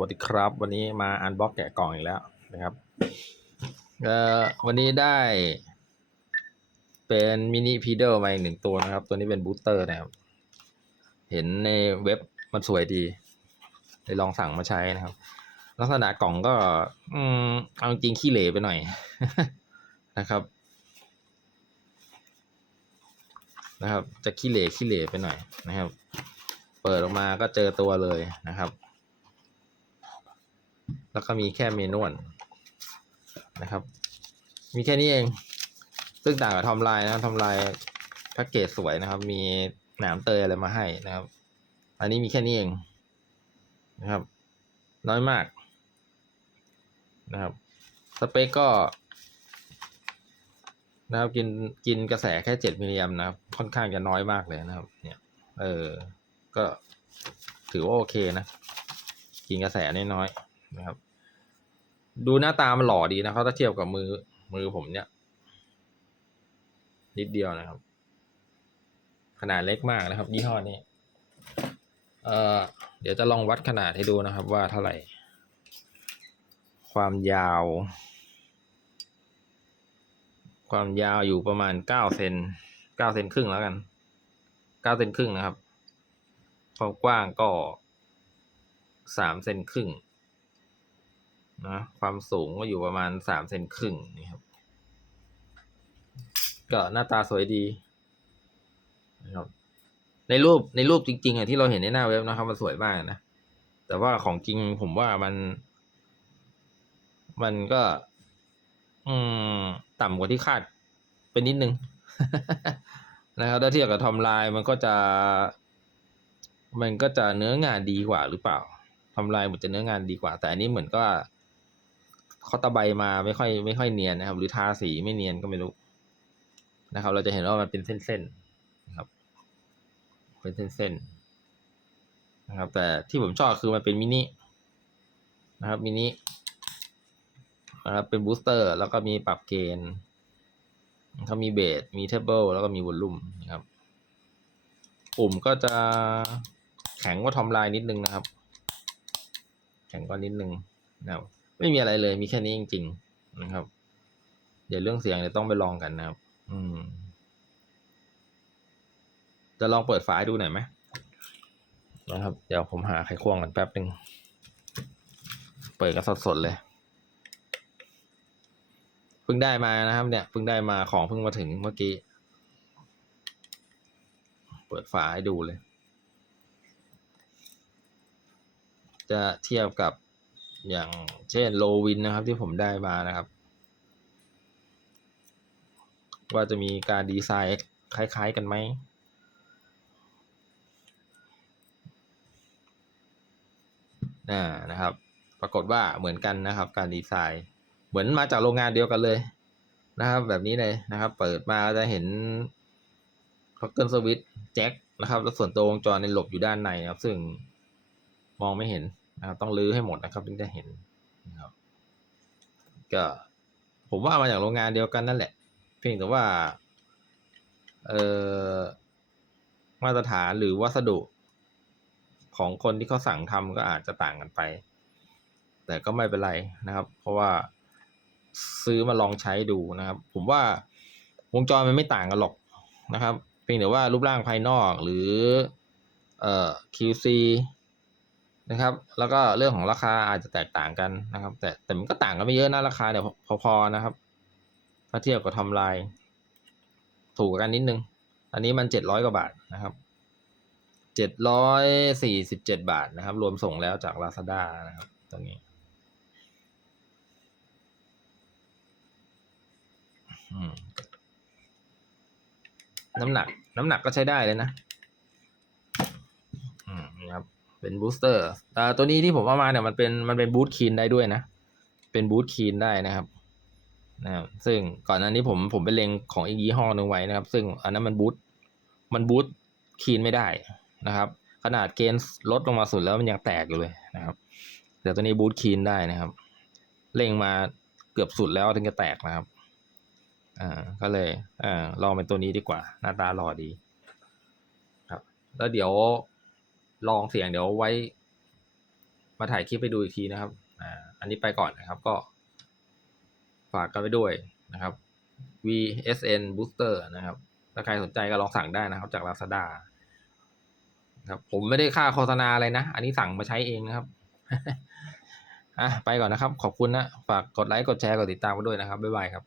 วัสดีครับ วันนี้มาอันบ็อกแกะกล่องอีกแล้วนะครับเอ่อวันนี้ได้เป็นมินิพีเดอร์มาอีกหนึ่งตัวนะครับ ตัวนี้เป็นบูสเตอร์นะครับ เห็นในเว็บมันสวยดีเลยลองสั่งมาใช้นะครับ ลักษณะกล่องก็ อืมเอาจริงขี้เหร่ไปหน่อยนะครับ นะครับ จะขี้เหร่ขี้เหร่ไปหน่อยนะครับ เปิดออกมาก็เจอตัวเลยนะครับ แล้วก็มีแค่เมนวลนะครับ มีแค่นี้เอง ซึ่งต่างกับทอมไลน์นะทอมไลน์แพ็กเกจสวยนะครับ มีหนามเตยอะไรมาให้นะครับ อันนี้มีแค่นี้เองนะครับ น้อยมากนะครับ สเปคก็นะครับกินกินกระแสแค่เจ็ดมิลลิแอมนะครับ ค่อนข้างจะน้อยมากเลยนะครับ เนี่ย เออ ก็ถือว่าโอเคนะ กินกระแสน้อยๆ นะครับ ดูหน้าตามันหล่อดีนะครับถ้าเทียบกับมือมือผมเนี่ยนิดเดียวนะครับ ขนาดเล็กมากนะครับ ยี่ห้อนี้เอ่อเดี๋ยวจะลองวัดขนาดให้ดูนะครับ ว่าเท่าไหร่ ความยาว ความยาวอยู่ประมาณเก้าเซนเก้าเซนครึ่งแล้วกันเก้าเซนครึ่งนะครับความกว้างก็สามเซนครึ่ง นะความสูงก็อยู่ประมาณสามเซนครึ่งนี่ครับ ก็หน้าตาสวยดีนะครับ ในรูปในรูปจริงๆอะที่เราเห็นในหน้าเว็บนะครับมันสวยมากนะแต่ว่าของจริงผมว่ามัน มันก็ อืม ต่ำกว่าที่คาดเป็นนิดนึงนะครับถ้าเทียบกับทอมไลน์มันก็จะ มันก็จะเนื้องานดีกว่าหรือเปล่าทำลายเหมือนจะเนื้องานดีกว่า แต่อันนี้เหมือนก็ เขาตะไบมาไม่ค่อยไม่ค่อยเนียนนะครับ หรือทาสีไม่เนียนก็ไม่รู้นะครับ เราจะเห็นว่ามันเป็นเส้นๆนะครับ เป็นเส้นๆนะครับ แต่ที่ผมชอบคือมันเป็นมินินะครับมินินะครับเป็นบูสเตอร์ แล้วก็มีปรับเกณฑ์เขามีเบสมีเทเบิลแล้วก็มีวอลลุ่มนะครับ ปุ่มก็จะแข็งกว่าทอมไลน์นิดนึงนะครับ แข็งกว่านิดนึงนะครับ ไม่มีอะไรเลย มีแค่นี้จริง ๆ นะครับ เดี๋ยวเรื่องเสียงเดี๋ยวต้องไปลองกันนะครับ อืม จะลองเปิดฝาดูหน่อยไหมนะครับ เดี๋ยวผมหาไขควงกันแป๊บหนึ่งเปิดกันสดๆเลยเพิ่งได้มานะครับ เนี่ยเพิ่งได้มาของเพิ่งมาถึงเมื่อกี้ เปิดฝาให้ดูเลย จะเทียบกับ อย่างเช่นโลวินนะครับที่ผมได้มานะครับ ว่าจะมีการดีไซน์คล้าย ๆ กันไหมอ่านะครับ ปรากฏว่าเหมือนกันนะครับ การดีไซน์เหมือนมาจากโรงงานเดียวกันเลยนะครับ แบบนี้เลยนะครับ เปิดมาจะเห็นท็อกเกิลสวิตแจ็คนะครับ แล้วส่วนตัววงจรในหลบอยู่ด้านในนะครับ ซึ่งมองไม่เห็น นะครับต้องลื้อให้หมดนะครับถึงจะเห็นนะครับก็ผมว่ามาจากโรงงานเดียวกันนั่นแหละ เพียงแต่ว่าเอ่อมาตรฐานหรือวัสดุของคนที่เขาสั่งทำก็อาจจะต่างกันไป แต่ก็ไม่เป็นไรนะครับ เพราะว่าซื้อมาลองใช้ดูนะครับ ผมว่าวงจรมันไม่ต่างกันหรอกนะครับ เพียงแต่ว่ารูปร่างภายนอกหรือเอ่อ QC นะครับ แล้วก็เรื่องของราคาอาจจะแตกต่างกันนะครับ แต่แต่มันก็ต่างกันไม่เยอะนะราคาเดี๋ยวพอๆนะครับ ถ้าเทียบกับทำลาย ถูกกันนิดนึง อันนี้มันเจ็ดร้อยกว่าบาทนะครับเจ็ดร้อยสี่สิบเจ็ดบาทนะครับ รวมส่งแล้วจาก Lazada นะครับตัวนี้อืมน้ำหนัก น้ำหนักก็ใช้ได้เลยนะ เป็นบูสเตอร์อ่ตัวนี้ที่ผมเอามาเนี่ยมันเป็นมันเป็นบูทคีนได้ด้วยนะ เป็นบูทคีนได้นะครับนะครับซึ่งก่อนหน้านี้ผมผมไปเล็งของอีกยี่ห้อหนึ่งไว้นะครับ ซึ่งอันนั้นมันบูทมันบูทคีนไม่ได้นะครับ ขนาดเกณฑ์ลดลงมาสุดแล้วมันยังแตกอยู่เลยนะครับแต่ตัวนี้บูทคีนได้นะครับ เล็งมาเกือบสุดแล้วถึงจะแตกนะครับอ่าก็เลยอ่าลองเป็นตัวนี้ดีกว่า หน้าตาหล่อดี ครับ แล้วเดี๋ยว ลองเสียงเดี๋ยวไว้ มาถ่ายคลิปไปดูอีกทีนะครับ อ่า อันนี้ไปก่อนนะครับก็ ฝากกันไปด้วยนะครับ VSN Booster นะครับ ถ้าใครสนใจก็ลองสั่งได้นะครับ จาก Lazada ครับ ผมไม่ได้ค่าโฆษณาอะไรนะ อันนี้สั่งมาใช้เองนะครับ อะ ไปก่อนนะครับ ขอบคุณนะ ฝากกดไลค์ กดแชร์ กดติดตามกันด้วยนะครับ บ๊ายบายครับ